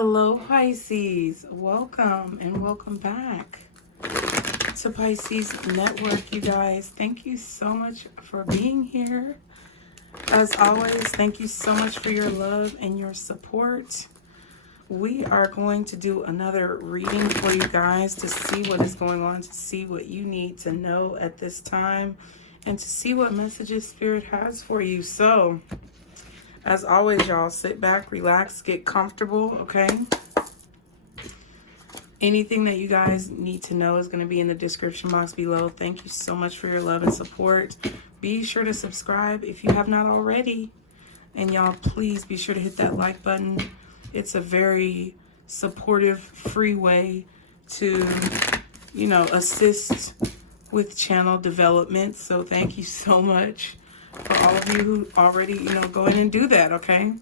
Hello, Pisces. Welcome and welcome back to Pisces Network, you guys. Thank you so much for being here. As always, thank you so much for your love and your support. We are going to do another reading for you guys to see what is going on, to see what you need to know at this time, and to see what messages Spirit has for you. So, as always, y'all, sit back, relax, get comfortable, okay? Anything that you guys need to know is going to be in the description box below. Thank you so much for your love and support. Be sure to subscribe if you have not already. And y'all, please be sure to hit that like button. It's a very supportive, free way to, assist with channel development. So thank you so much for all of you who already, go in and do that, okay?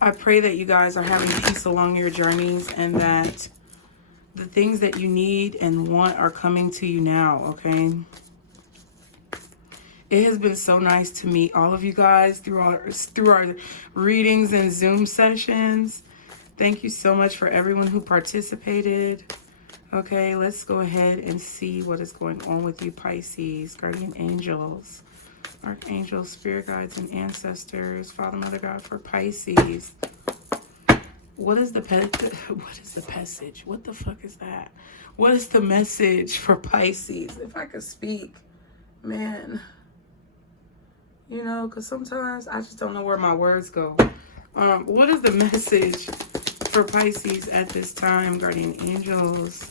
I pray that you guys are having peace along your journeys and that the things that you need and want are coming to you now, okay? It has been so nice to meet all of you guys through our readings and Zoom sessions. Thank you so much for everyone who participated. Okay, let's go ahead and see what is going on with you, Pisces, guardian angels, archangels, spirit guides, and ancestors. Father, Mother, God, for Pisces. What is the message? What the fuck is that? What is the message for Pisces? If I could speak, man. Because sometimes I just don't know where my words go. What is the message for Pisces at this time, guardian angels,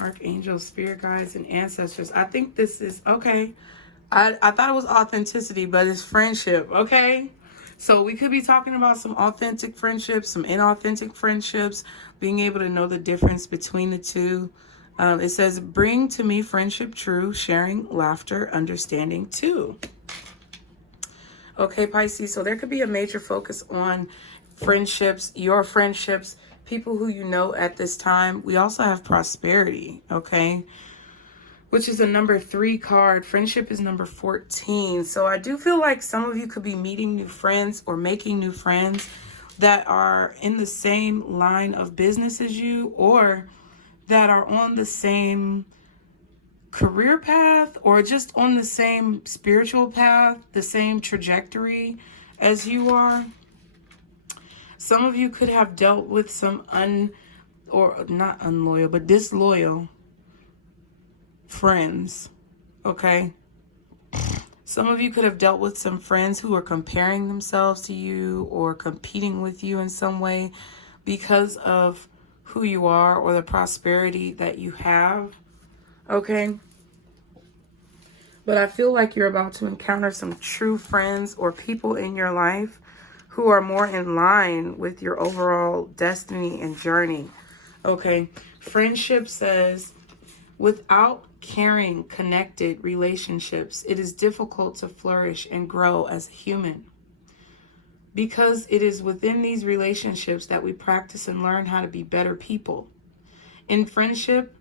archangels, spirit guides, and ancestors? I think this is, okay. I thought it was authenticity, but it's friendship, okay? So we could be talking about some authentic friendships, some inauthentic friendships, being able to know the difference between the two. It says, bring to me friendship true, sharing, laughter, understanding too. Okay, Pisces, so there could be a major focus on friendships, your friendships, people who you know at this time. We also have prosperity, okay? Which is a number 3 card. Friendship is number 14. So I do feel like some of you could be meeting new friends or making new friends that are in the same line of business as you, or that are on the same career path, or just on the same spiritual path, the same trajectory as you are. Some of you could have dealt with some not unloyal, but disloyal friends, okay? Some of you could have dealt with some friends who are comparing themselves to you or competing with you in some way because of who you are or the prosperity that you have, okay? But I feel like you're about to encounter some true friends or people in your life who are more in line with your overall destiny and journey, okay? Friendship says, without caring, connected relationships, it is difficult to flourish and grow as a human. Because it is within these relationships that we practice and learn how to be better people. In friendship,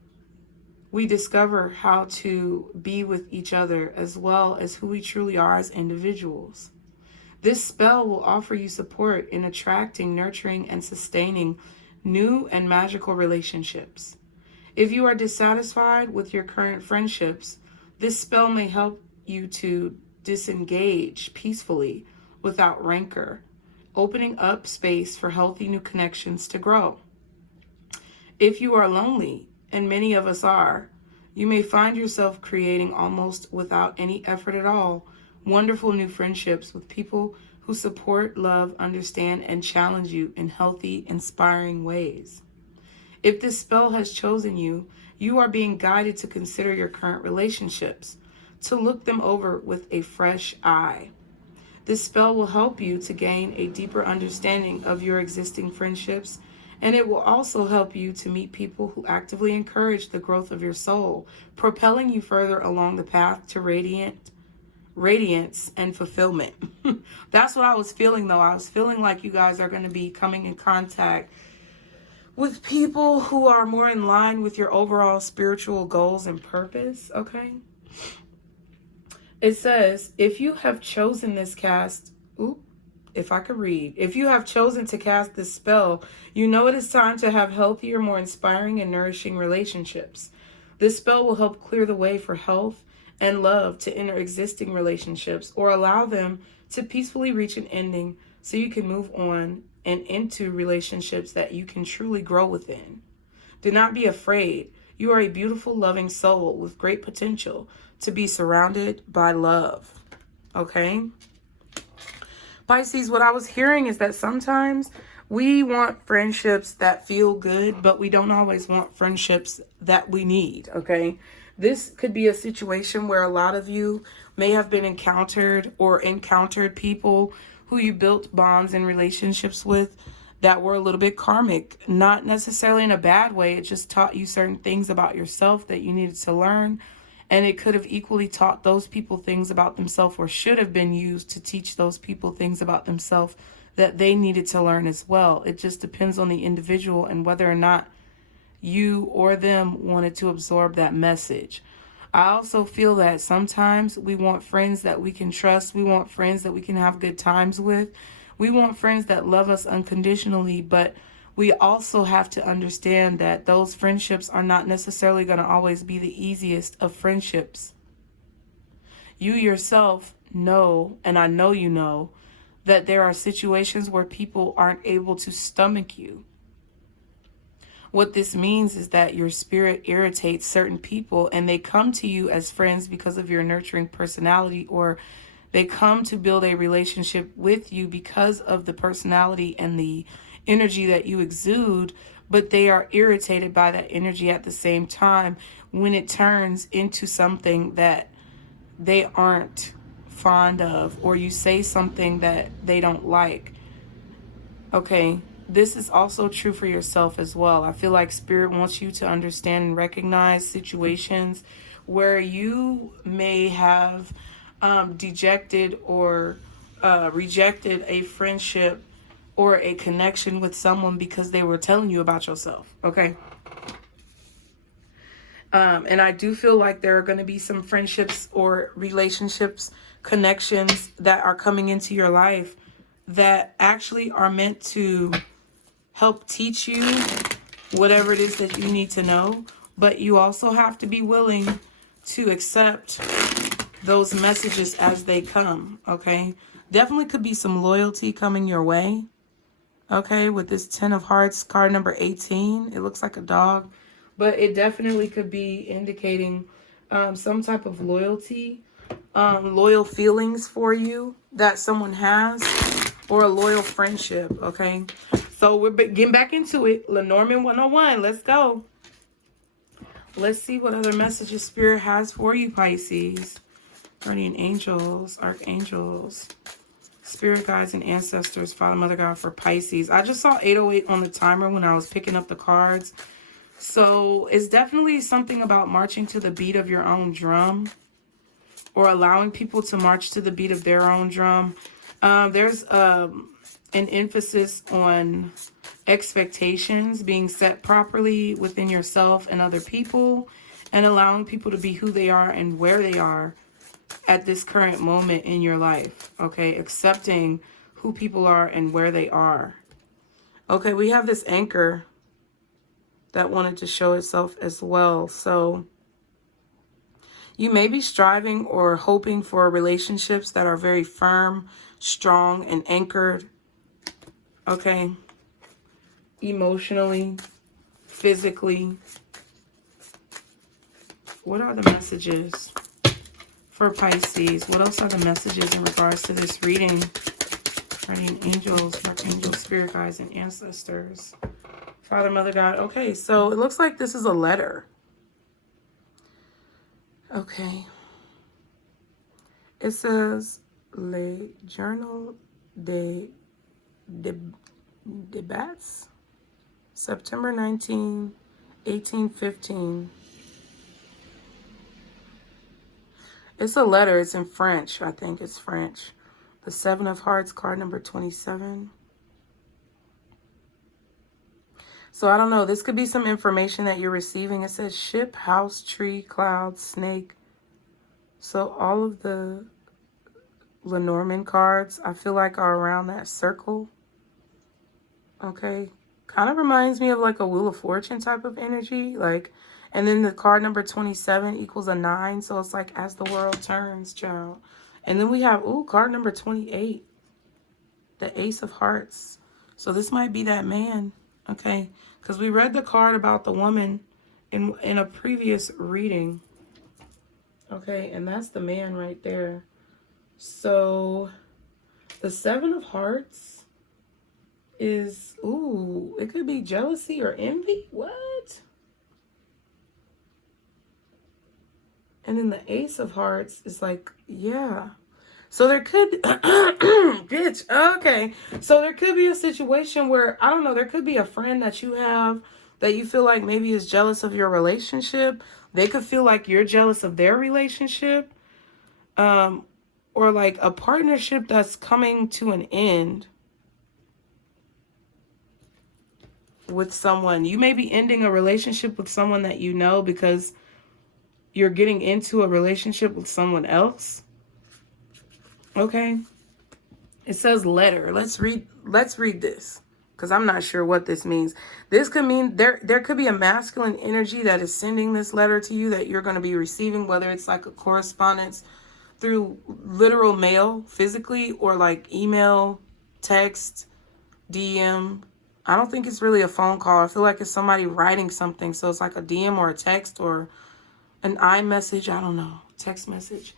we discover how to be with each other as well as who we truly are as individuals. This spell will offer you support in attracting, nurturing, and sustaining new and magical relationships. If you are dissatisfied with your current friendships, this spell may help you to disengage peacefully without rancor, opening up space for healthy new connections to grow. If you are lonely, and many of us are, you may find yourself creating almost without any effort at all, wonderful new friendships with people who support, love, understand, and challenge you in healthy, inspiring ways. If this spell has chosen you, you are being guided to consider your current relationships, to look them over with a fresh eye. This spell will help you to gain a deeper understanding of your existing friendships, and it will also help you to meet people who actively encourage the growth of your soul, propelling you further along the path to radiance and fulfillment. That's what I was feeling, though. I was feeling like you guys are going to be coming in contact with people who are more in line with your overall spiritual goals and purpose, okay? It says, if you have chosen this cast, if I could read. If you have chosen to cast this spell, you know it is time to have healthier, more inspiring and nourishing relationships. This spell will help clear the way for health and love to enter existing relationships, or allow them to peacefully reach an ending so you can move on and into relationships that you can truly grow within. Do not be afraid. You are a beautiful, loving soul with great potential to be surrounded by love. Okay? Pisces, what I was hearing is that sometimes we want friendships that feel good, but we don't always want friendships that we need, okay? This could be a situation where a lot of you may have been encountered people who you built bonds and relationships with that were a little bit karmic, not necessarily in a bad way. It just taught you certain things about yourself that you needed to learn. And it could have equally taught those people things about themselves, or should have been used to teach those people things about themselves that they needed to learn as well. It just depends on the individual and whether or not you or them wanted to absorb that message. I also feel that sometimes we want friends that we can trust. We want friends that we can have good times with. We want friends that love us unconditionally, but we also have to understand that those friendships are not necessarily going to always be the easiest of friendships. You yourself know, and I know you know, that there are situations where people aren't able to stomach you. What this means is that your spirit irritates certain people, and they come to you as friends because of your nurturing personality, or they come to build a relationship with you because of the personality and the energy that you exude, but they are irritated by that energy at the same time when it turns into something that they aren't fond of, or you say something that they don't like. Okay, this is also true for yourself as well. I feel like Spirit wants you to understand and recognize situations where you may have dejected or rejected a friendship or a connection with someone because they were telling you about yourself, okay? And I do feel like there are going to be some friendships or relationships, connections that are coming into your life that actually are meant to help teach you whatever it is that you need to know. But you also have to be willing to accept those messages as they come, okay? Definitely could be some loyalty coming your way. Okay, with this 10 of Hearts, card number 18, it looks like a dog, but it definitely could be indicating some type of loyalty, loyal feelings for you that someone has, or a loyal friendship, okay? So we're getting back into it. Lenormand 101, let's go. Let's see what other messages Spirit has for you, Pisces. Guardian angels, archangels, spirit guides and ancestors, Father, Mother, God for Pisces. I just saw 808 on the timer when I was picking up the cards. So it's definitely something about marching to the beat of your own drum, or allowing people to march to the beat of their own drum. There's an emphasis on expectations being set properly within yourself and other people, and allowing people to be who they are and where they are at this current moment in your life, okay? Accepting who people are and where they are. Okay, we have this anchor that wanted to show itself as well. So you may be striving or hoping for relationships that are very firm, strong, and anchored, okay? Emotionally, physically. What are the messages for Pisces? What else are the messages in regards to this reading? Guardian angels, archangels, spirit guides, and ancestors. Father, Mother, God. Okay, so it looks like this is a letter. Okay. It says, Le Journal de Debats, September 19, 1815. It's a letter. It's in French. I think it's French. The 7 of Hearts, card number 27. So I don't know. This could be some information that you're receiving. It says ship, house, tree, cloud, snake. So all of the Lenormand cards, I feel like are around that circle. Okay. Kind of reminds me of like a Wheel of Fortune type of energy. Like, and then the card number 27 equals a 9. So it's like as the world turns, child. And then we have, ooh, card number 28. The Ace of Hearts. So this might be that man. Okay. Because we read the card about the woman in a previous reading. Okay. And that's the man right there. So the Seven of Hearts is, ooh, it could be jealousy or envy. What? And then the Ace of Hearts is like, yeah. So there could, bitch, okay. So there could be a situation where, I don't know, there could be a friend that you have that you feel like maybe is jealous of your relationship. They could feel like you're jealous of their relationship. Or like a partnership that's coming to an end with someone. You may be ending a relationship with someone that you know because you're getting into a relationship with someone else. Okay. It says letter. Let's read this, because I'm not sure what this means. This could mean there could be a masculine energy that is sending this letter to you that you're going to be receiving, whether it's like a correspondence through literal mail physically or like email, text, DM. I don't think it's really a phone call. I feel like it's somebody writing something. So it's like a DM or a text or an iMessage. I don't know. Text message.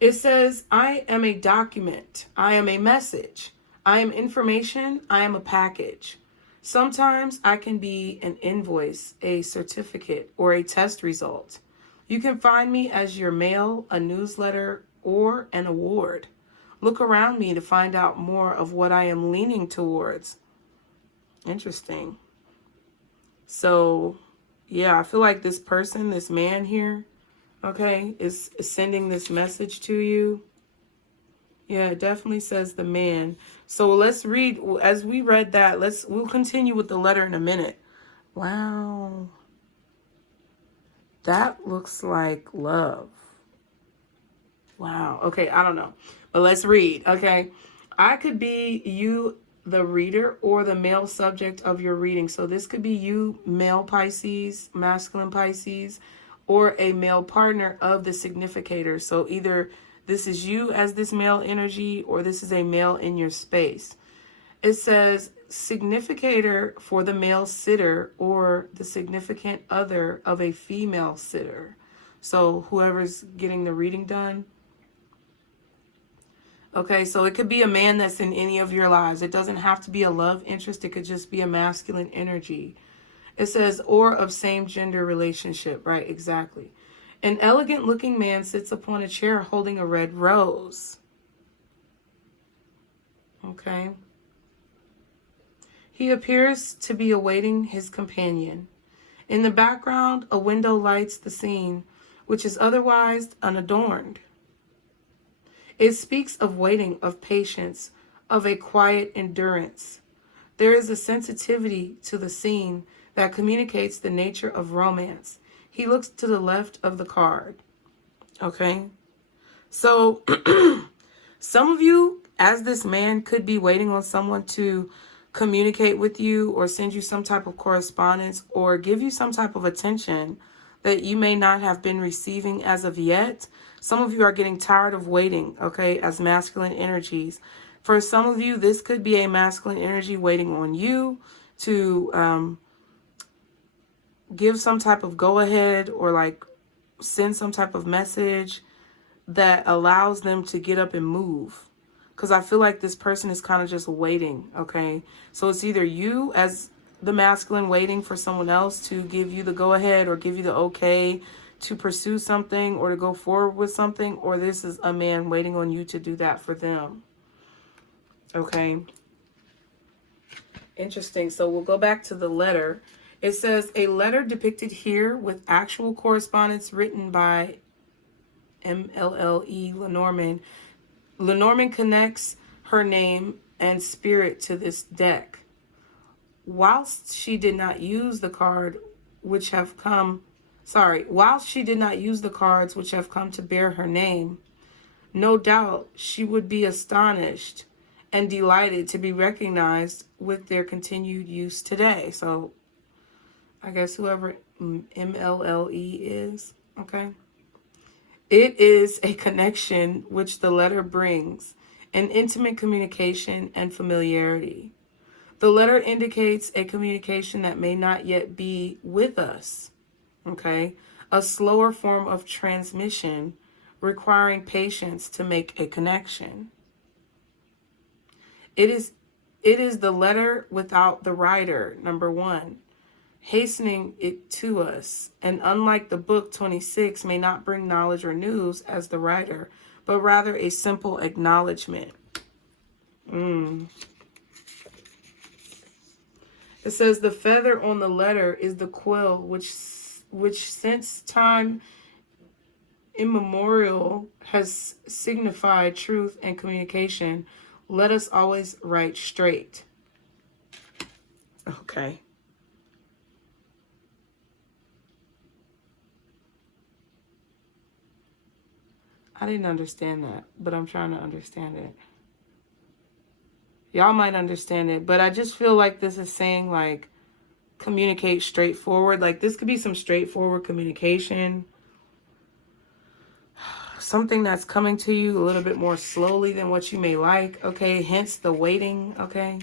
It says, I am a document. I am a message. I am information. I am a package. Sometimes I can be an invoice, a certificate, or a test result. You can find me as your mail, a newsletter, or an award. Look around me to find out more of what I am leaning towards. Interesting. So, yeah, I feel like this person, this man here, okay, is sending this message to you. Yeah, it definitely says the man. So let's read, as we read that, we'll continue with the letter in a minute. Wow. That looks like love. Wow. Okay, I don't know. But let's read, okay? I could be you, the reader, or the male subject of your reading. So this could be you, male Pisces, masculine Pisces, or a male partner of the significator. So either this is you as this male energy, or this is a male in your space. It says significator for the male sitter or the significant other of a female sitter. So whoever's getting the reading done. Okay, so it could be a man that's in any of your lives. It doesn't have to be a love interest. It could just be a masculine energy. It says, or of same gender relationship. Right, exactly. An elegant looking man sits upon a chair holding a red rose. Okay. He appears to be awaiting his companion. In the background, a window lights the scene, which is otherwise unadorned. It speaks of waiting, of patience, of a quiet endurance. There is a sensitivity to the scene that communicates the nature of romance. He looks to the left of the card. Okay? So, some of you, as this man, could be waiting on someone to communicate with you or send you some type of correspondence or give you some type of attention that you may not have been receiving as of yet. Some of you are getting tired of waiting, okay, as masculine energies. For some of you, this could be a masculine energy waiting on you to give some type of go-ahead or like send some type of message that allows them to get up and move. Because I feel like this person is kind of just waiting, okay? So it's either you as the masculine waiting for someone else to give you the go-ahead or give you the okay to pursue something or to go forward with something, or this is a man waiting on you to do that for them. Okay. Interesting. So we'll go back to the letter. It says a letter depicted here with actual correspondence written by MLLE Lenormand. Lenormand connects her name and spirit to this deck. Whilst she did not use the card which have come, whilst she did not use the cards which have come to bear her name, No doubt she would be astonished and delighted to be recognized with their continued use today. So I guess whoever MLLE is, okay? It is a connection which the letter brings, an intimate communication and familiarity. The letter indicates a communication that may not yet be with us, okay? A slower form of transmission requiring patience to make a connection. It is the letter without the writer, number 1, hastening it to us. And unlike the book, 26 may not bring knowledge or news as the writer, but rather a simple acknowledgement. It says the feather on the letter is the quill, which since time immemorial has signified truth and communication. Let us always write straight. Okay. I didn't understand that, but I'm trying to understand it. Y'all might understand it, but I just feel like this is saying, like, communicate straightforward. Like, this could be some straightforward communication. Something that's coming to you a little bit more slowly than what you may like, okay? Hence the waiting, okay?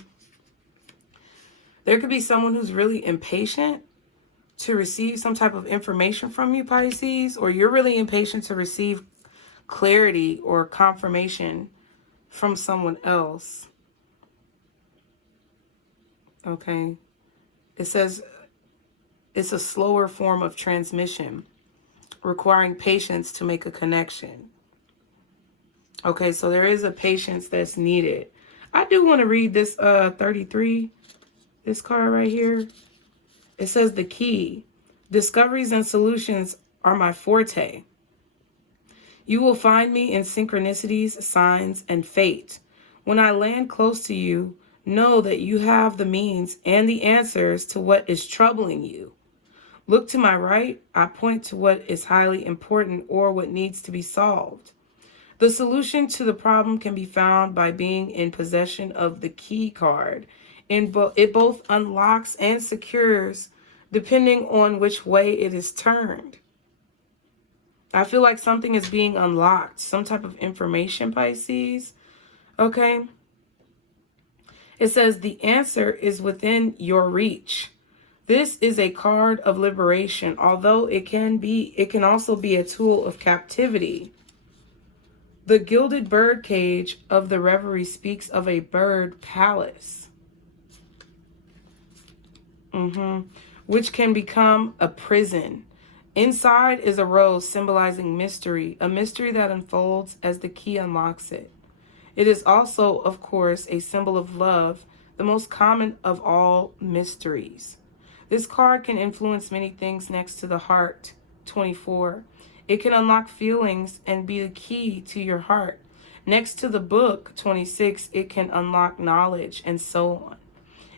There could be someone who's really impatient to receive some type of information from you, Pisces, or you're really impatient to receive clarity or confirmation from someone else. Okay. It says it's a slower form of transmission requiring patience to make a connection. Okay, so there is a patience that's needed. I do want to read this 33, this card right here. It says the key. Discoveries and solutions are my forte. You will find me in synchronicities, signs, and fate. When I land close to you, know that you have the means and the answers to what is troubling you. Look to my right, I point to what is highly important or what needs to be solved. The solution to the problem can be found by being in possession of the key card. It both unlocks and secures depending on which way it is turned. I feel like something is being unlocked, some type of information, Pisces. Okay. It says the answer is within your reach. This is a card of liberation, although it can also be a tool of captivity. The gilded bird cage of the reverie speaks of a bird palace, which can become a prison. Inside is a rose symbolizing mystery, a mystery that unfolds as the key unlocks it. It is also, of course, a symbol of love, the most common of all mysteries. This card can influence many things next to the heart, 24. It can unlock feelings and be the key to your heart. Next to the book, 26, it can unlock knowledge and so on.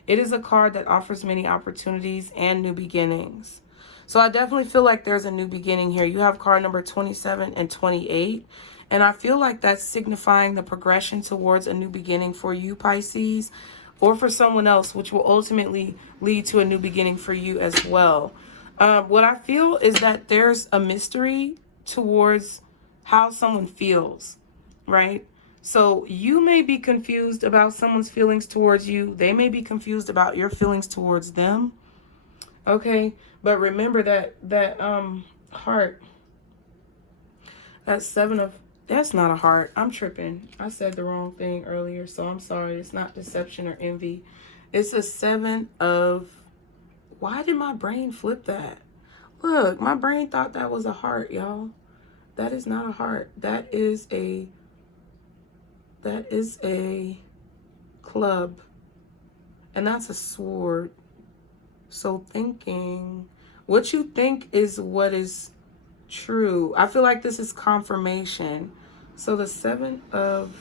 It is a card that offers many opportunities and new beginnings. So I definitely feel like there's a new beginning here. You have card number 27 and 28. And I feel like that's signifying the progression towards a new beginning for you, Pisces, or for someone else, which will ultimately lead to a new beginning for you as well. What I feel is that there's a mystery towards how someone feels, right? So you may be confused about someone's feelings towards you. They may be confused about your feelings towards them. Okay, but remember that heart, that that's not a heart. I'm tripping. I said the wrong thing earlier, so I'm sorry. It's not deception or envy. It's a 7 of, why did my brain flip that? Look, my brain thought that was a heart, y'all. That is not a heart. That is a club. And that's a sword. So thinking, what you think is what is true. I feel like this is confirmation. So the 7 of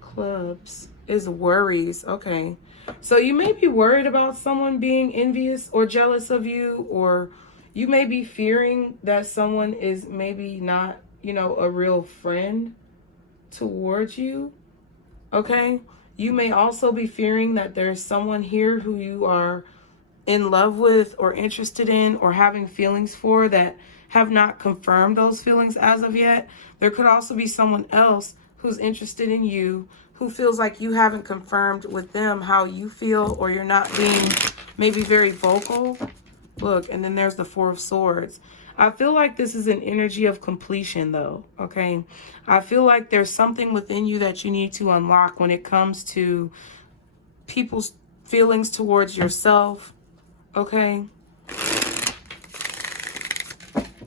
clubs is worries. Okay. So you may be worried about someone being envious or jealous of you, or you may be fearing that someone is maybe not you know, a real friend towards you. Okay? You may also be fearing that there's someone here who you are in love with or interested in or having feelings for that have not confirmed those feelings as of yet. There could also be someone else who's interested in you who feels like you haven't confirmed with them how you feel, or you're not being maybe very vocal. Look, and then there's the Four of Swords. I feel like this is an energy of completion though, okay? I feel like there's something within you that you need to unlock when it comes to people's feelings towards yourself, okay?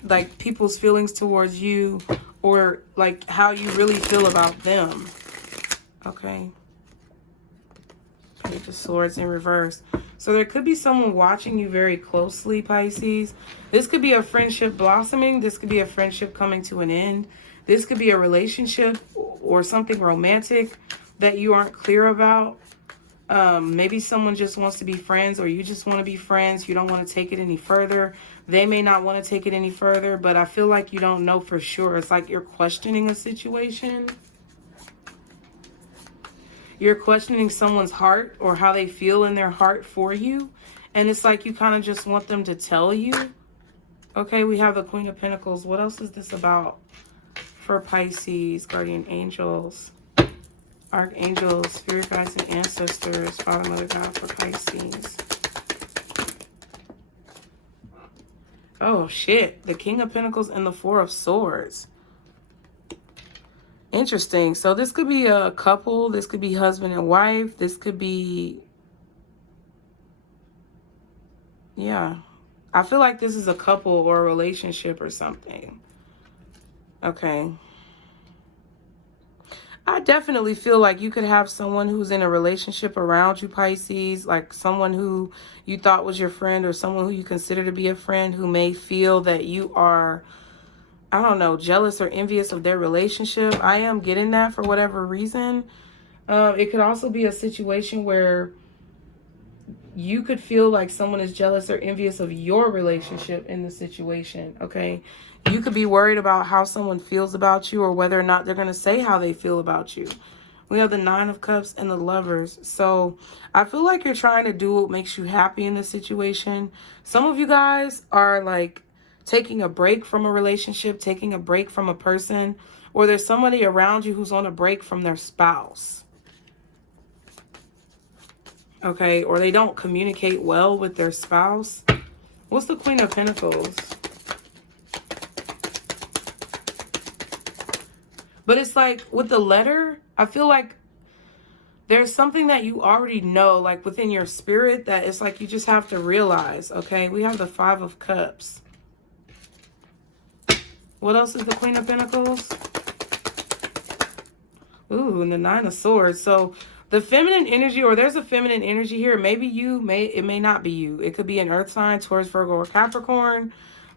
Like people's feelings towards you, or like how you really feel about them, okay? Page of Swords in reverse. So there could be someone watching you very closely, Pisces. This could be a friendship blossoming. This could be a friendship coming to an end. This could be a relationship or something romantic that you aren't clear about. Maybe someone just wants to be friends, or you just want to be friends. You don't want to take it any further. They may not want to take it any further, but I feel like you don't know for sure. It's like you're questioning a situation. You're questioning someone's heart or how they feel in their heart for you. And it's like you kind of just want them to tell you. Okay, we have the Queen of Pentacles. What else is this about for Pisces? Guardian angels, archangels, spirit guides and ancestors, Father, Mother, God for Pisces. Oh, shit. The King of Pentacles and the Four of Swords. Interesting. So this could be a couple. This could be husband and wife. This could be... Yeah. I feel like this is a couple or a relationship or something. Okay. I definitely feel like you could have someone who's in a relationship around you, Pisces, like someone who you thought was your friend or someone who you consider to be a friend who may feel that you are, I don't know, jealous or envious of their relationship. I am getting that for whatever reason. It could also be a situation where you could feel like someone is jealous or envious of your relationship in the situation, okay? You could be worried about how someone feels about you or whether or not they're going to say how they feel about you. We have the Nine of Cups and the Lovers. So I feel like you're trying to do what makes you happy in this situation. Some of you guys are like taking a break from a relationship, taking a break from a person, or there's somebody around you who's on a break from their spouse. Okay, or they don't communicate well with their spouse. What's the Queen of Pentacles? But it's like with the letter, I feel like there's something that you already know, like within your spirit, that it's like you just have to realize, okay? We have the Five of Cups. What else is the Queen of Pentacles? Ooh, and the Nine of Swords. So the feminine energy, or there's a feminine energy here. Maybe it may not be you. It could be an earth sign, Taurus, Virgo, or Capricorn.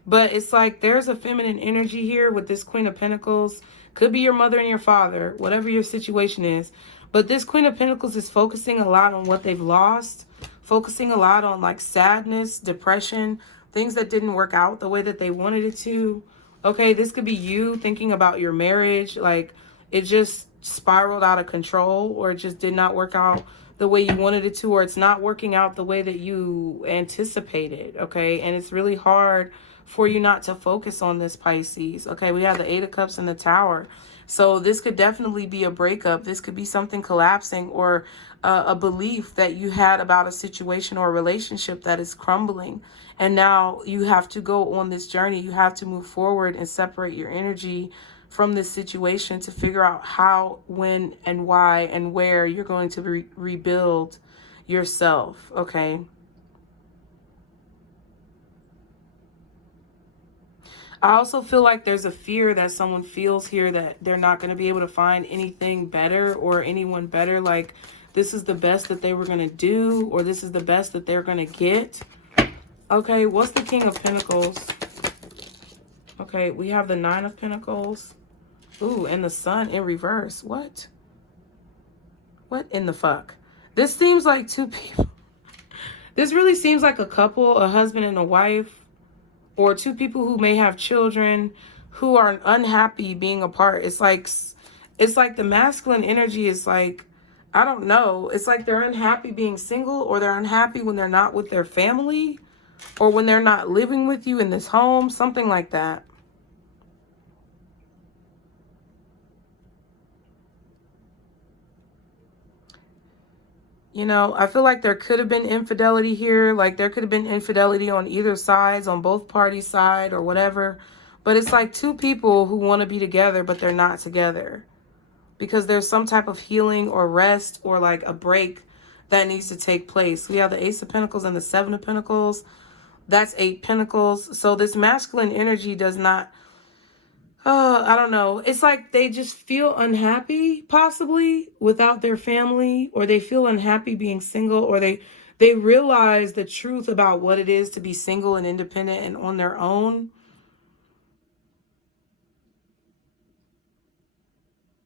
But it's like there's a feminine energy here with this Queen of Pentacles. Could be your mother and your father, whatever your situation is. But this Queen of Pentacles is focusing a lot on what they've lost. Focusing a lot on like sadness, depression, things that didn't work out the way that they wanted it to. Okay, this could be you thinking about your marriage. Like it just spiraled out of control, or it just did not work out the way you wanted it to, or it's not working out the way that you anticipated. Okay, and it's really hard for you not to focus on this, Pisces. Okay, we have the Eight of Cups and the Tower. So this could definitely be a breakup. This could be something collapsing, or a belief that you had about a situation or a relationship that is crumbling. And now you have to go on this journey. You have to move forward and separate your energy from this situation to figure out how, when, and why, and where you're going to rebuild yourself. Okay. I also feel like there's a fear that someone feels here that they're not going to be able to find anything better or anyone better. Like this is the best that they were going to do, or this is the best that they're going to get. Okay, what's the King of Pentacles? Okay, we have the Nine of Pentacles. Ooh, and the Sun in reverse. What? What in the fuck? This seems like two people. This really seems like a couple, a husband and a wife, or two people who may have children who are unhappy being apart. It's like the masculine energy is like, I don't know. It's like they're unhappy being single, or they're unhappy when they're not with their family, or when they're not living with you in this home, something like that. You know, I feel like there could have been infidelity here. Like there could have been infidelity on either sides, on both parties' side or whatever. But it's like two people who want to be together, but they're not together. Because there's some type of healing or rest or like a break that needs to take place. We have the Ace of Pentacles and the Seven of Pentacles. That's 8 Pentacles. So this masculine energy does not, I don't know. It's like they just feel unhappy, possibly, without their family, or they feel unhappy being single, or they realize the truth about what it is to be single and independent and on their own.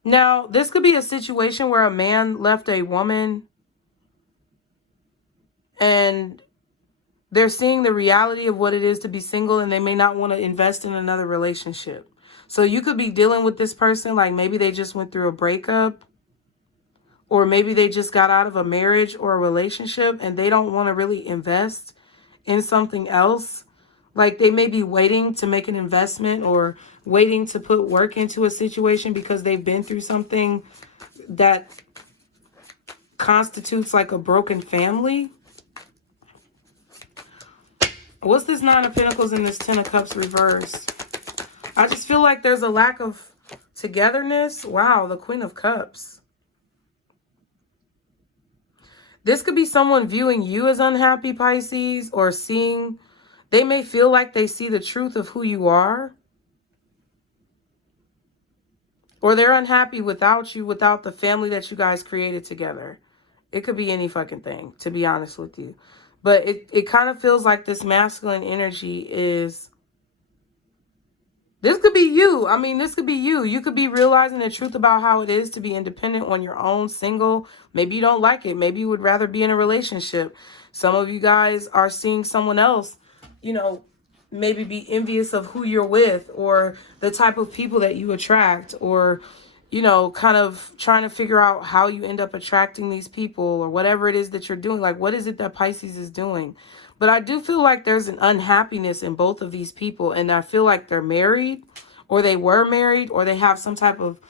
Now, this could be a situation where a man left a woman and they're seeing the reality of what it is to be single, and they may not want to invest in another relationship. So you could be dealing with this person like maybe they just went through a breakup, or maybe they just got out of a marriage or a relationship and they don't want to really invest in something else. Like they may be waiting to make an investment or waiting to put work into a situation because they've been through something that constitutes like a broken family. What's this Nine of Pentacles and this Ten of Cups reversed? I just feel like there's a lack of togetherness. Wow, the Queen of Cups. This could be someone viewing you as unhappy, Pisces, or seeing, they may feel like they see the truth of who you are. Or they're unhappy without you, without the family that you guys created together. It could be any fucking thing, to be honest with you. But it kind of feels like this masculine energy is... This could be you. I mean, this could be you. You could be realizing the truth about how it is to be independent on your own, single. Maybe you don't like it. Maybe you would rather be in a relationship. Some of you guys are seeing someone else, you know, maybe be envious of who you're with or the type of people that you attract, or, you know, kind of trying to figure out how you end up attracting these people or whatever it is that you're doing. Like, what is it that Pisces is doing? But I do feel like there's an unhappiness in both of these people. And I feel like they're married, or they were married, or they have some type of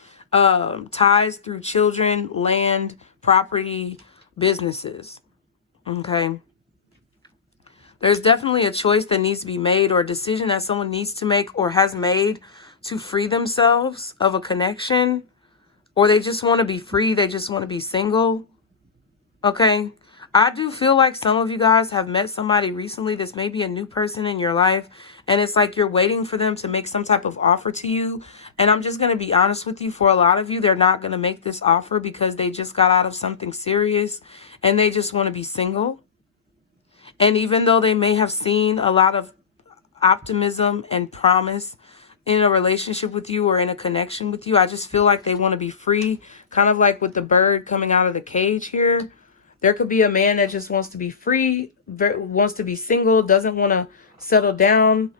ties through children, land, property, businesses. Okay. There's definitely a choice that needs to be made, or a decision that someone needs to make or has made to free themselves of a connection, or they just want to be free. They just want to be single. Okay. I do feel like some of you guys have met somebody recently. This may be a new person in your life, and it's like you're waiting for them to make some type of offer to you. And I'm just going to be honest with you. For a lot of you, they're not going to make this offer because they just got out of something serious and they just want to be single. And even though they may have seen a lot of optimism and promise in a relationship with you or in a connection with you, I just feel like they want to be free, kind of like with the bird coming out of the cage here. There could be a man that just wants to be free, wants to be single, doesn't want to settle down,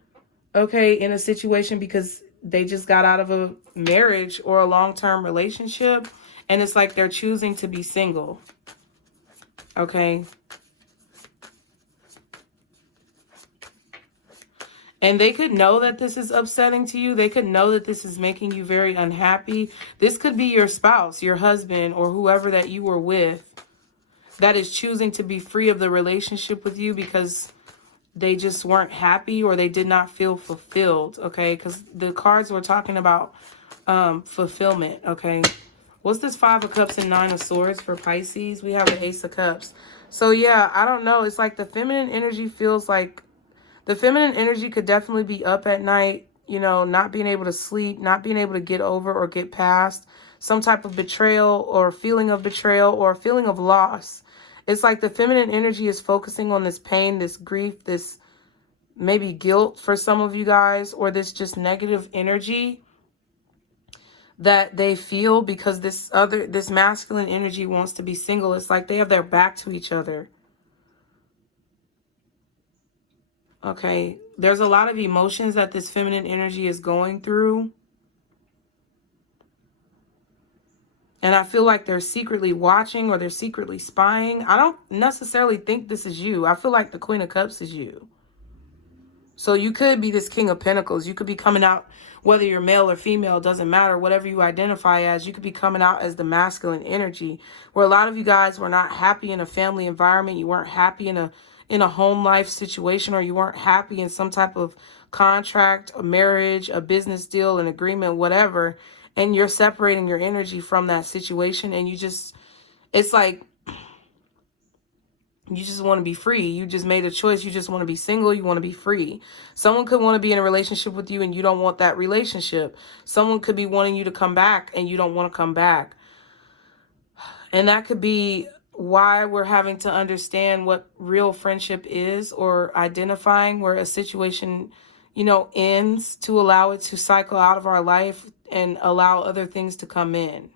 okay, in a situation because they just got out of a marriage or a long-term relationship, and it's like they're choosing to be single, okay? And they could know that this is upsetting to you. They could know that this is making you very unhappy. This could be your spouse, your husband, or whoever that you were with that is choosing to be free of the relationship with you because they just weren't happy or they did not feel fulfilled, okay? Because the cards were talking about fulfillment, okay? What's this Five of Cups and Nine of Swords for Pisces? We have the Ace of Cups. So, yeah, I don't know. It's like the feminine energy feels like... The feminine energy could definitely be up at night, you know, not being able to sleep, not being able to get over or get past some type of betrayal or feeling of betrayal or feeling of loss. It's like the feminine energy is focusing on this pain, this grief, this maybe guilt for some of you guys, or this just negative energy that they feel because this masculine energy wants to be single. It's like they have their back to each other. Okay. There's a lot of emotions that this feminine energy is going through. And I feel like they're secretly watching or they're secretly spying. I don't necessarily think this is you. I feel like the Queen of Cups is you. So you could be this King of Pentacles. You could be coming out, whether you're male or female, doesn't matter. Whatever you identify as, you could be coming out as the masculine energy. Where a lot of you guys were not happy in a family environment. You weren't happy in a home life situation, or you weren't happy in some type of contract, a marriage, a business deal, an agreement, whatever. And you're separating your energy from that situation. And you just, it's like, you just want to be free. You just made a choice. You just want to be single. You want to be free. Someone could want to be in a relationship with you and you don't want that relationship. Someone could be wanting you to come back and you don't want to come back. And that could be why we're having to understand what real friendship is, or identifying where a situation, you know, ends, to allow it to cycle out of our life and allow other things to come in.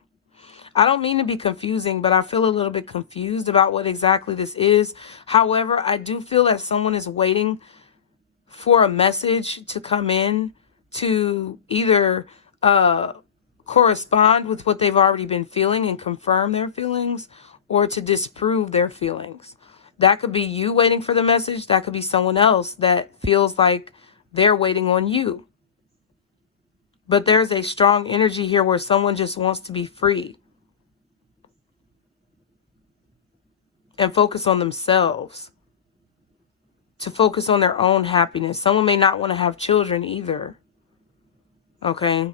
I don't mean to be confusing, but I feel a little bit confused about what exactly this is. However, I do feel that someone is waiting for a message to come in to either correspond with what they've already been feeling and confirm their feelings, or to disprove their feelings. That could be you waiting for the message. That could be someone else that feels like they're waiting on you. But there's a strong energy here where someone just wants to be free and focus on themselves, to focus on their own happiness. Someone may not want to have children either. Okay.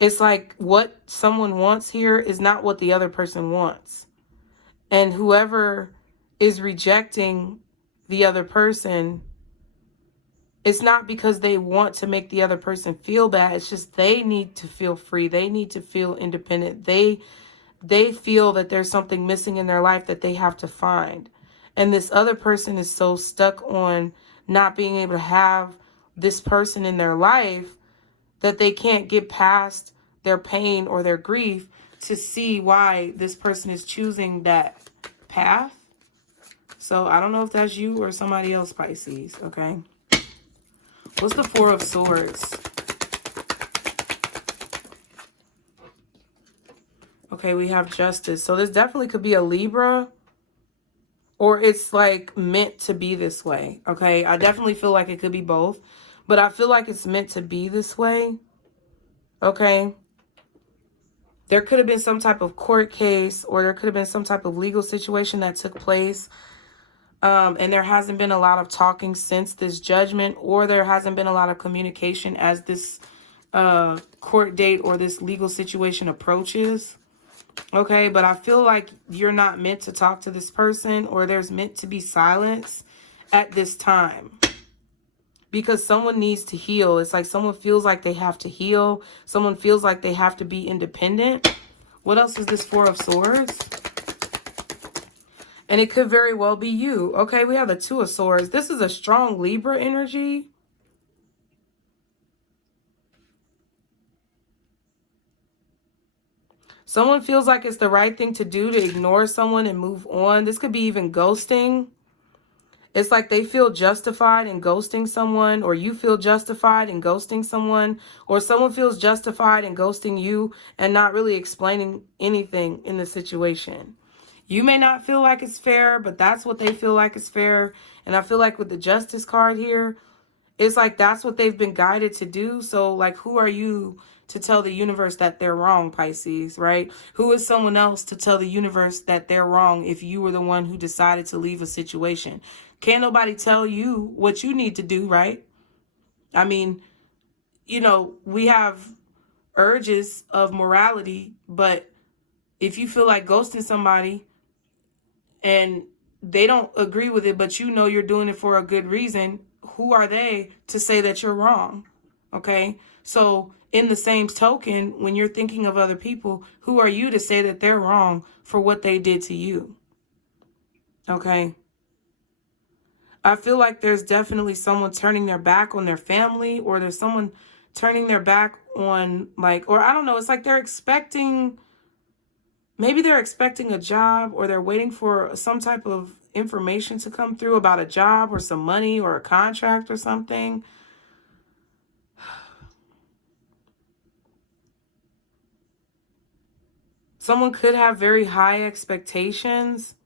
It's like what someone wants here is not what the other person wants. And whoever is rejecting the other person, it's not because they want to make the other person feel bad. It's just they need to feel free. They need to feel independent. They feel that there's something missing in their life that they have to find. And this other person is so stuck on not being able to have this person in their life that they can't get past their pain or their grief to see why this person is choosing that path. So I don't know if that's you or somebody else, Pisces, okay? What's the Four of Swords? Okay, we have Justice. So this definitely could be a Libra, or it's like meant to be this way, okay? I definitely feel like it could be both, but I feel like it's meant to be this way, okay? There could have been some type of court case, or there could have been some type of legal situation that took place. And there hasn't been a lot of talking since this judgment, or there hasn't been a lot of communication as this court date or this legal situation approaches. Okay, but I feel like you're not meant to talk to this person, or there's meant to be silence at this time. Because someone needs to heal. It's like someone feels like they have to heal. Someone feels like they have to be independent. What else is this Four of Swords? And it could very well be you. Okay, we have the Two of Swords. This is a strong Libra energy. Someone feels like it's the right thing to do to ignore someone and move on. This could be even ghosting. It's like they feel justified in ghosting someone, or you feel justified in ghosting someone, or someone feels justified in ghosting you and not really explaining anything in the situation. You may not feel like it's fair, but that's what they feel like is fair. And I feel like with the Justice card here, it's like that's what they've been guided to do. So like, who are you to tell the universe that they're wrong, Pisces, right? Who is someone else to tell the universe that they're wrong if you were the one who decided to leave a situation? Can't nobody tell you what you need to do, right? I mean, you know, we have urges of morality, but if you feel like ghosting somebody and they don't agree with it, but you know you're doing it for a good reason, who are they to say that you're wrong? Okay? So in the same token, when you're thinking of other people, who are you to say that they're wrong for what they did to you? Okay? I feel like there's definitely someone turning their back on their family, or there's someone turning their back on, like, or I don't know, it's like they're expecting Maybe they're expecting a job, or they're waiting for some type of information to come through about a job or some money or a contract or something. Someone could have very high expectations.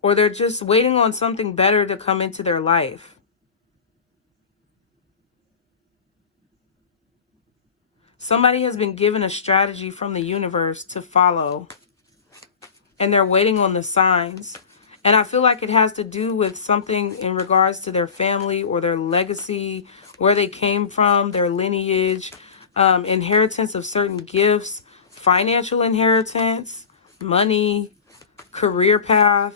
Or they're just waiting on something better to come into their life. Somebody has been given a strategy from the universe to follow, and they're waiting on the signs. And I feel like it has to do with something in regards to their family or their legacy, where they came from, their lineage, inheritance of certain gifts, financial inheritance, money, career path.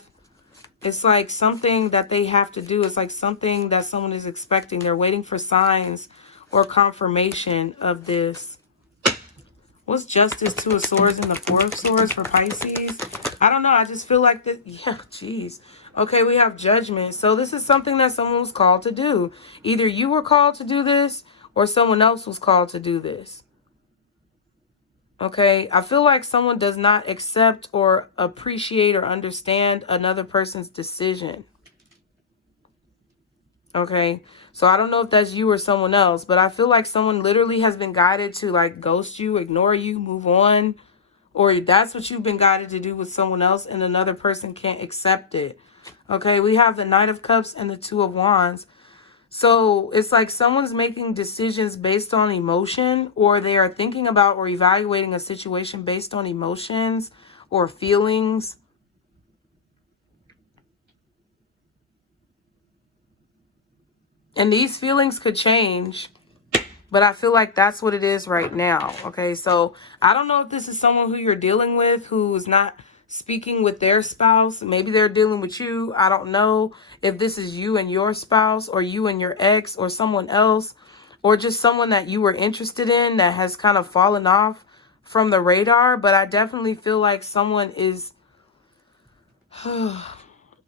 It's like something that they have to do. It's like something that someone is expecting. They're waiting for signs or confirmation of this. What's Justice, Two of Swords, and the Four of Swords for Pisces? I don't know. I just feel like that. Yeah, geez. Okay, we have Judgment. So this is something that someone was called to do. Either you were called to do this, or someone else was called to do this. Okay, I feel like someone does not accept or appreciate or understand another person's decision. Okay, so I don't know if that's you or someone else, but I feel like someone literally has been guided to like ghost you, ignore you, move on, or that's what you've been guided to do with someone else, and another person can't accept it. Okay, we have the Knight of Cups and the Two of Wands. So it's like someone's making decisions based on emotion, or they are thinking about or evaluating a situation based on emotions or feelings. And these feelings could change, but I feel like that's what it is right now. Okay, so I don't know if this is someone who you're dealing with who is not speaking with their spouse. Maybe they're dealing with you. I don't know if this is you and your spouse, or you and your ex, or someone else, or just someone that you were interested in that has kind of fallen off from the radar. But I definitely feel like someone is...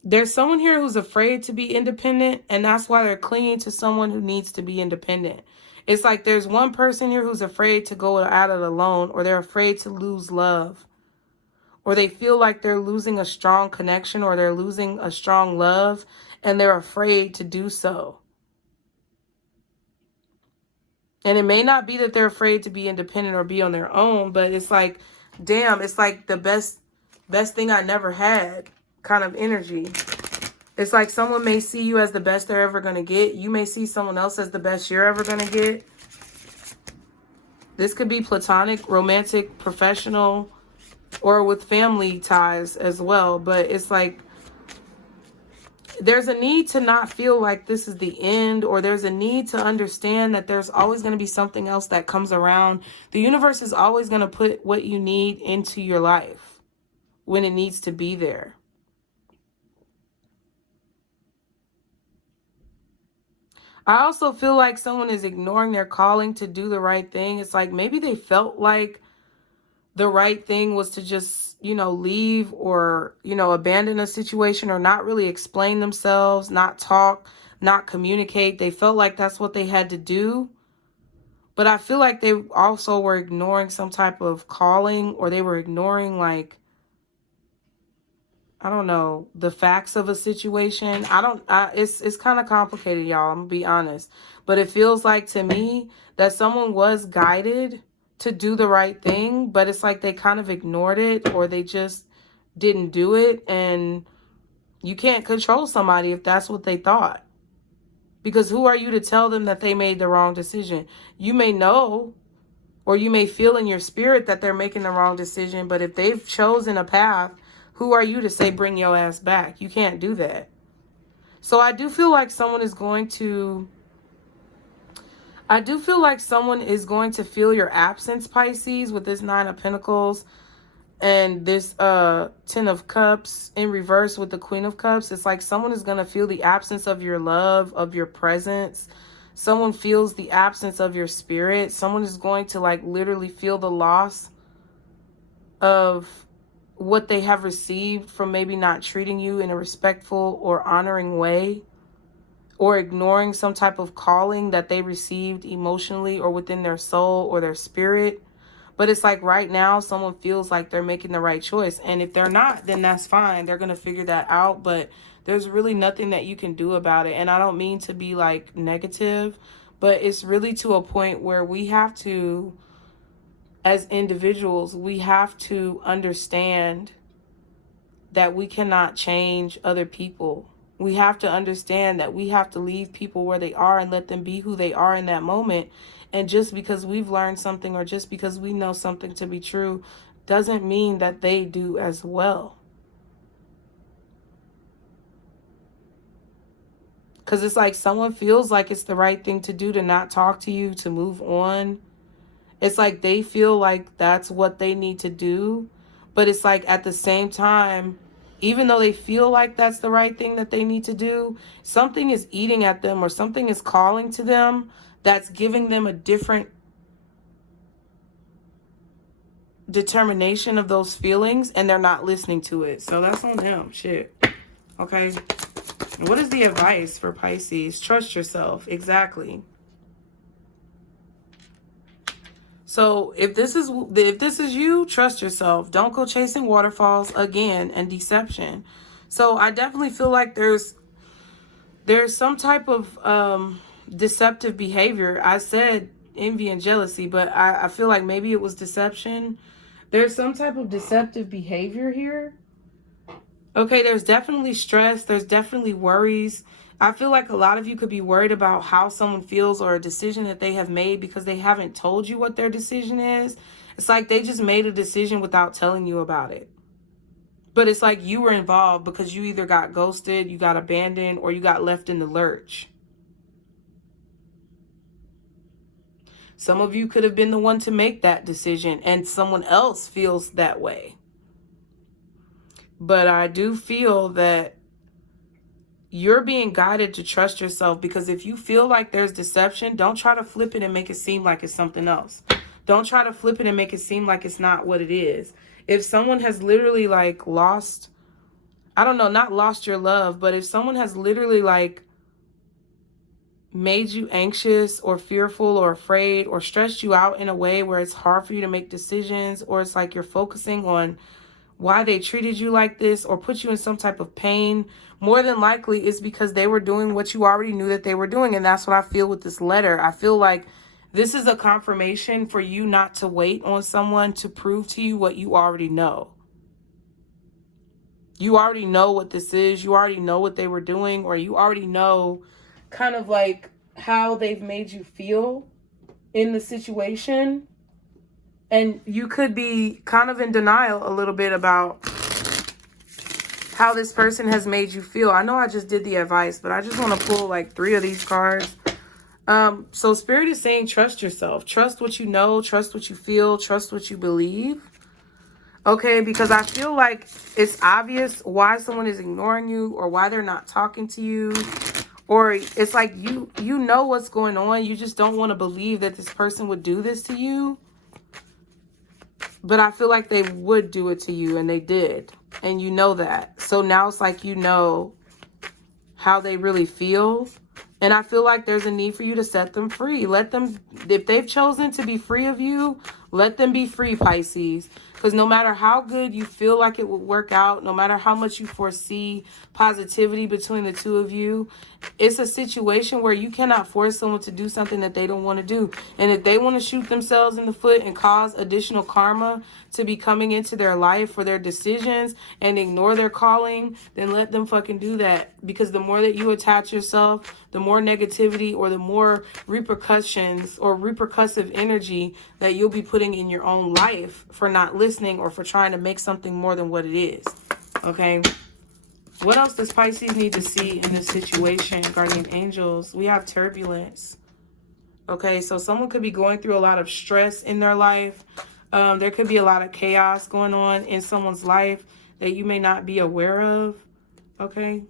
There's someone here who's afraid to be independent, and that's why they're clinging to someone who needs to be independent. It's like there's one person here who's afraid to go at it alone, or they're afraid to lose love, or they feel like they're losing a strong connection, or they're losing a strong love, and they're afraid to do so. And it may not be that they're afraid to be independent or be on their own, but it's like, damn, it's like the best thing I never had kind of energy. It's like someone may see you as the best they're ever going to get. You may see someone else as the best you're ever going to get. This could be platonic, romantic, professional, or with family ties as well. But it's like there's a need to not feel like this is the end, or there's a need to understand that there's always going to be something else that comes around. The universe is always going to put what you need into your life when it needs to be there. I also feel like someone is ignoring their calling to do the right thing. It's like maybe they felt like the right thing was to just, you know, leave, or, you know, abandon a situation, or not really explain themselves, not talk, not communicate. They felt like that's what they had to do. But I feel like they also were ignoring some type of calling, or they were ignoring, like, I don't know, the facts of a situation. It's kind of complicated, y'all. I'm gonna be honest. But it feels like to me that someone was guided to do the right thing, but it's like they kind of ignored it, or they just didn't do it. And you can't control somebody if that's what they thought. Because who are you to tell them that they made the wrong decision? You may know, or you may feel in your spirit that they're making the wrong decision, but if they've chosen a path, who are you to say bring your ass back? You can't do that. So I do feel like someone is going to feel your absence, Pisces, with this Nine of Pentacles and this Ten of Cups in reverse with the Queen of Cups. It's like someone is going to feel the absence of your love, of your presence. Someone feels the absence of your spirit. Someone is going to like literally feel the loss of what they have received from maybe not treating you in a respectful or honoring way, or ignoring some type of calling that they received emotionally or within their soul or their spirit. But it's like right now someone feels like they're making the right choice. And if they're not, then that's fine. They're going to figure that out. But there's really nothing that you can do about it. And I don't mean to be like negative, but it's really to a point where we have to, as individuals, we have to understand that we cannot change other people. We have to understand that we have to leave people where they are and let them be who they are in that moment. And just because we've learned something or just because we know something to be true doesn't mean that they do as well. Because it's like someone feels like it's the right thing to do to not talk to you, to move on. It's like they feel like that's what they need to do. But it's like at the same time, even though they feel like that's the right thing that they need to do, something is eating at them or something is calling to them that's giving them a different determination of those feelings, and they're not listening to it. So that's on them. Shit. Okay. What is the advice for Pisces? Trust yourself. Exactly. So if this is you, trust yourself. Don't go chasing waterfalls again and deception. So I definitely feel like there's some type of deceptive behavior. I said envy and jealousy, but I feel like maybe it was deception. There's some type of deceptive behavior here. Okay, there's definitely stress. There's definitely worries. I feel like a lot of you could be worried about how someone feels or a decision that they have made because they haven't told you what their decision is. It's like they just made a decision without telling you about it. But it's like you were involved because you either got ghosted, you got abandoned, or you got left in the lurch. Some of you could have been the one to make that decision and someone else feels that way. But I do feel that you're being guided to trust yourself, because if you feel like there's deception, don't try to flip it and make it seem like it's something else. Don't try to flip it and make it seem like it's not what it is. If someone has literally like lost, I don't know, not lost your love, but if someone has literally like made you anxious or fearful or afraid or stressed you out in a way where it's hard for you to make decisions, or it's like you're focusing on why they treated you like this or put you in some type of pain, more than likely it's because they were doing what you already knew that they were doing. And that's what I feel with this letter. I feel like this is a confirmation for you not to wait on someone to prove to you what you already know. You already know what this is. You already know what they were doing, or you already know kind of like how they've made you feel in the situation. And you could be kind of in denial a little bit about how this person has made you feel. I know I just did the advice, but I just want to pull like 3 of these cards. So Spirit is saying, trust yourself. Trust what you know. Trust what you feel. Trust what you believe. Okay, because I feel like it's obvious why someone is ignoring you or why they're not talking to you. Or it's like you know what's going on. You just don't want to believe that this person would do this to you. But I feel like they would do it to you, and they did. And you know that. So now it's like you know how they really feel. And I feel like there's a need for you to set them free. Let them, if they've chosen to be free of you, let them be free, Pisces. Because no matter how good you feel like it would work out, no matter how much you foresee positivity between the two of you, it's a situation where you cannot force someone to do something that they don't want to do. And if they want to shoot themselves in the foot and cause additional karma to be coming into their life for their decisions and ignore their calling, then let them fucking do that. Because the more that you attach yourself, the more negativity or the more repercussions or repercussive energy that you'll be putting in your own life for not listening or for trying to make something more than what it is. Okay. What else does Pisces need to see in this situation? Guardian angels. We have turbulence. Okay. So someone could be going through a lot of stress in their life. There could be a lot of chaos going on in someone's life that you may not be aware of. Okay.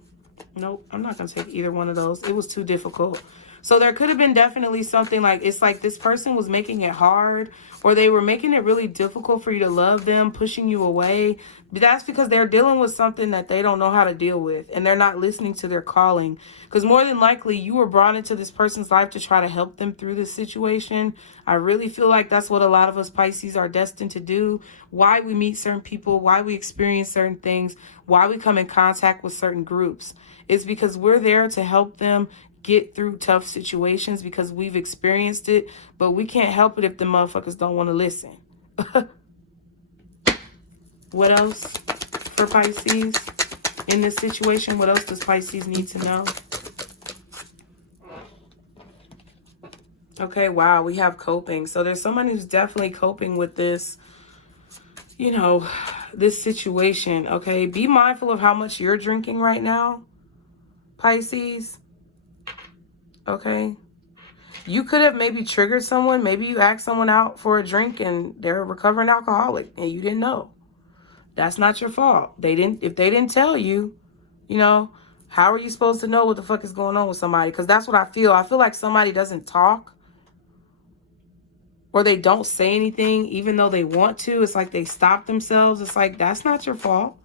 Nope. I'm not going to take either one of those. It was too difficult. So there could have been definitely something like, it's like this person was making it hard, or they were making it really difficult for you to love them, pushing you away. But that's because they're dealing with something that they don't know how to deal with, and they're not listening to their calling. Because more than likely, you were brought into this person's life to try to help them through this situation. I really feel like that's what a lot of us Pisces are destined to do. Why we meet certain people, why we experience certain things, why we come in contact with certain groups. It's because we're there to help them get through tough situations because we've experienced it, but we can't help it if the motherfuckers don't want to listen. What else for Pisces in this situation? What else does Pisces need to know? Okay, wow, we have coping. So there's someone who's definitely coping with this, you know, this situation, okay? Be mindful of how much you're drinking right now, Pisces. Okay, you could have maybe triggered someone. Maybe you asked someone out for a drink and they're a recovering alcoholic and you didn't know. That's not your fault. If they didn't tell you, you know, how are you supposed to know what the fuck is going on with somebody? Because that's what I feel. I feel like somebody doesn't talk, or they don't say anything even though they want to. It's like they stop themselves. It's like, that's not your fault.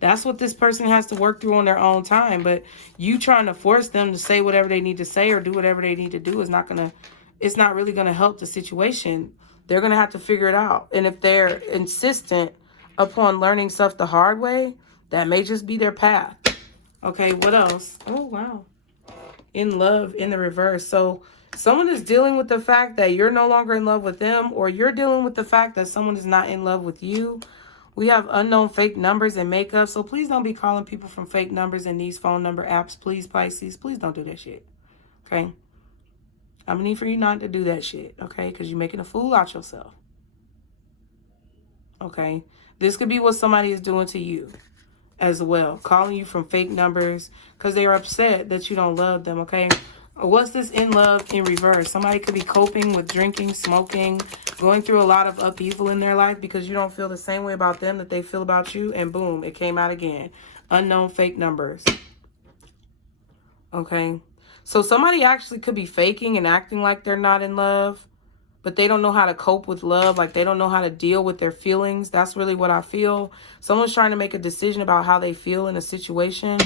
That's what this person has to work through on their own time. But you trying to force them to say whatever they need to say or do whatever they need to do is not going to, it's not really going to help the situation. They're going to have to figure it out. And if they're insistent upon learning stuff the hard way, that may just be their path. Okay, what else? Oh, wow. In love in the reverse. So someone is dealing with the fact that you're no longer in love with them, or you're dealing with the fact that someone is not in love with you. We have unknown fake numbers and makeup. So please don't be calling people from fake numbers in these phone number apps. Please, Pisces, please don't do that shit. Okay? I'm going to need for you not to do that shit. Okay? Because you're making a fool out yourself. Okay? This could be what somebody is doing to you as well. Calling you from fake numbers because they are upset that you don't love them. Okay? What's this in love in reverse? Somebody could be coping with drinking, smoking, going through a lot of upheaval in their life because you don't feel the same way about them that they feel about you. And boom, it came out again. Unknown fake numbers. Okay. So somebody actually could be faking and acting like they're not in love, but they don't know how to cope with love. Like they don't know how to deal with their feelings. That's really what I feel. Someone's trying to make a decision about how they feel in a situation.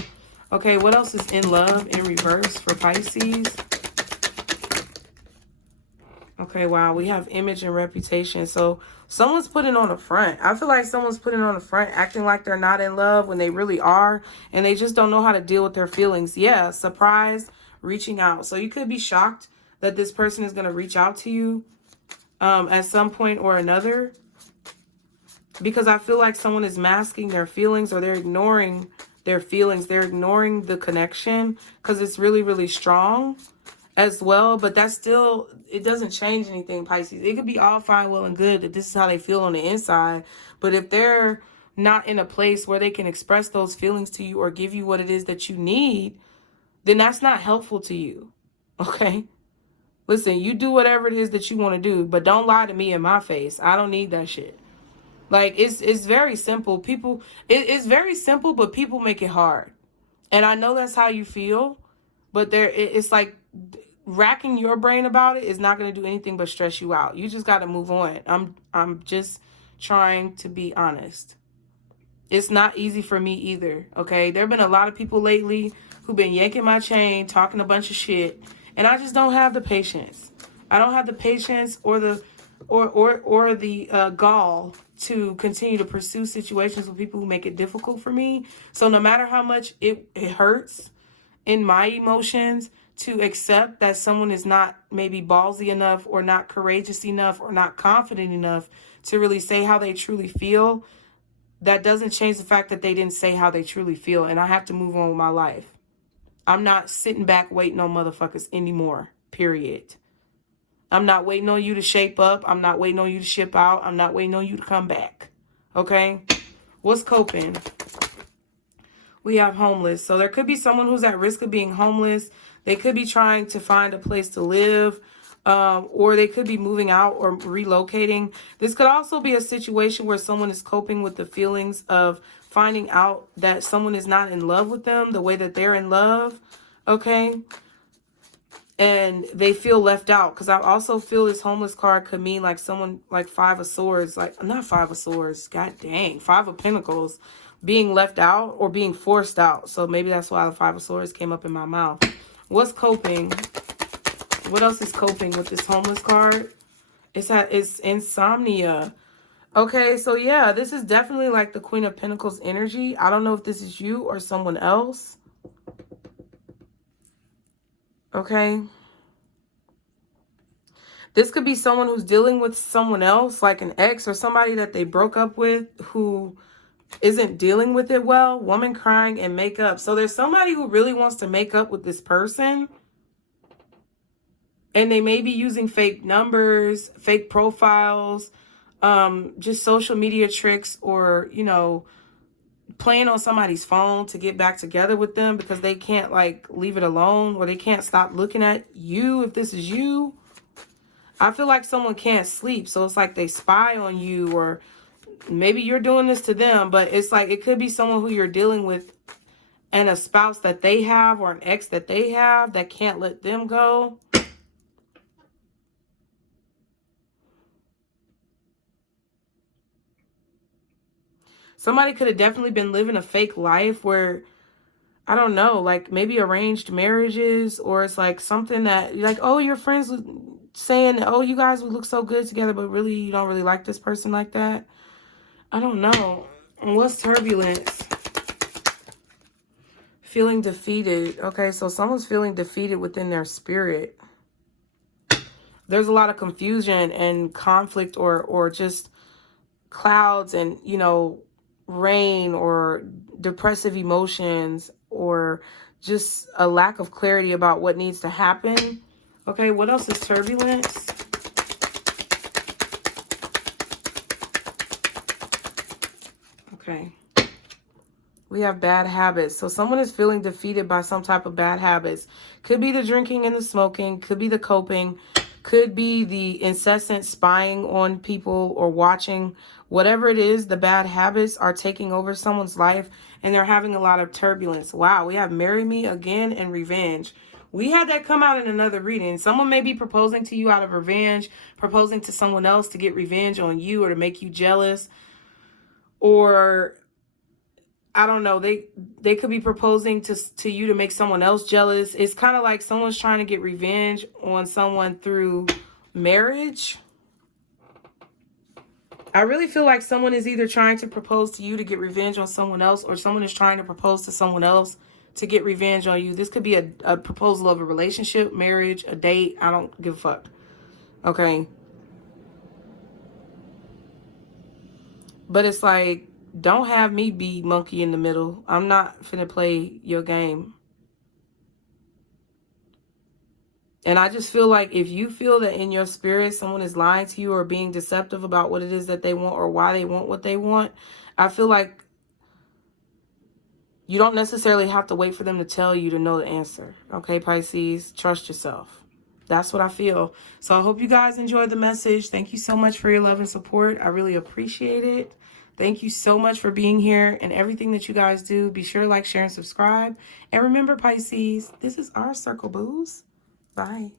Okay, what else is in love in reverse for Pisces? Okay, wow, we have image and reputation. So someone's putting on a front. I feel like someone's putting on a front, acting like they're not in love when they really are, and they just don't know how to deal with their feelings. Yeah, surprise, reaching out. So you could be shocked that this person is going to reach out to you at some point or another, because I feel like someone is masking their feelings, or they're ignoring their feelings. They're ignoring the connection because it's really, really strong as well. But that's still, it doesn't change anything, Pisces. It could be all fine, well, and good that this is how they feel on the inside. But if they're not in a place where they can express those feelings to you or give you what it is that you need, then that's not helpful to you. Okay? Listen, you do whatever it is that you want to do, but don't lie to me in my face. I don't need that shit. Like, it's very simple. It's very simple, but people make it hard. And I know that's how you feel, but it's like racking your brain about it is not going to do anything but stress you out. You just got to move on. I'm just trying to be honest. It's not easy for me either, okay? There have been a lot of people lately who've been yanking my chain, talking a bunch of shit, and I just don't have the patience. I don't have the patience or the gall to continue to pursue situations with people who make it difficult for me. So no matter how much it hurts in my emotions to accept that someone is not maybe ballsy enough, or not courageous enough, or not confident enough to really say how they truly feel, that doesn't change the fact that they didn't say how they truly feel, and I have to move on with my life. I'm not sitting back waiting on motherfuckers anymore, period. I'm not waiting on you to shape up. I'm not waiting on you to ship out. I'm not waiting on you to come back. Okay? What's coping? We have homeless. So there could be someone who's at risk of being homeless. They could be trying to find a place to live, or they could be moving out or relocating. This could also be a situation where someone is coping with the feelings of finding out that someone is not in love with them the way that they're in love. Okay? and they feel left out. Because I also feel this homeless card could mean like someone like Five of Swords, like not Five of Swords, god dang, Five of Pentacles, being left out or being forced out. So maybe that's why the Five of Swords came up in my mouth. What's coping? What else is coping with this homeless card? It's insomnia. Okay, so yeah, this is definitely like the Queen of Pentacles energy. I don't know if this is you or someone else. Okay. This could be someone who's dealing with someone else, like an ex or somebody that they broke up with who isn't dealing with it well. Woman crying and makeup. So there's somebody who really wants to make up with this person. And they may be using fake numbers, fake profiles, just social media tricks, or, you know, playing on somebody's phone to get back together with them because they can't like leave it alone, or they can't stop looking at you if this is you. I feel like someone can't sleep, so it's like they spy on you, or maybe you're doing this to them, but it's like it could be someone who you're dealing with and a spouse that they have or an ex that they have that can't let them go. Somebody could have definitely been living a fake life where, I don't know, like maybe arranged marriages, or it's like something that like, oh, your friends saying, oh, you guys would look so good together, but really you don't really like this person like that. I don't know. And what's turbulence? Feeling defeated. Okay, so someone's feeling defeated within their spirit. There's a lot of confusion and conflict, or just clouds and, you know, rain, or depressive emotions, or just a lack of clarity about what needs to happen. Okay, what else is turbulence? Okay. We have bad habits. So someone is feeling defeated by some type of bad habits. Could be the drinking and the smoking. Could be the coping. Could be the incessant spying on people or watching. Whatever it is, the bad habits are taking over someone's life and they're having a lot of turbulence. Wow, we have Marry Me Again and Revenge. We had that come out in another reading. Someone may be proposing to you out of revenge, proposing to someone else to get revenge on you or to make you jealous. Or I don't know, they could be proposing to you to make someone else jealous. It's kind of like someone's trying to get revenge on someone through marriage. I really feel like someone is either trying to propose to you to get revenge on someone else, or someone is trying to propose to someone else to get revenge on you. This could be a proposal of a relationship, marriage, a date. I don't give a fuck. Okay. But it's like, don't have me be monkey in the middle. I'm not finna play your game. And I just feel like if you feel that in your spirit someone is lying to you or being deceptive about what it is that they want or why they want what they want, I feel like you don't necessarily have to wait for them to tell you to know the answer. Okay, Pisces, trust yourself. That's what I feel. So I hope you guys enjoyed the message. Thank you so much for your love and support. I really appreciate it. Thank you so much for being here and everything that you guys do. Be sure to like, share, and subscribe. And remember, Pisces, this is our circle, booze. Bye.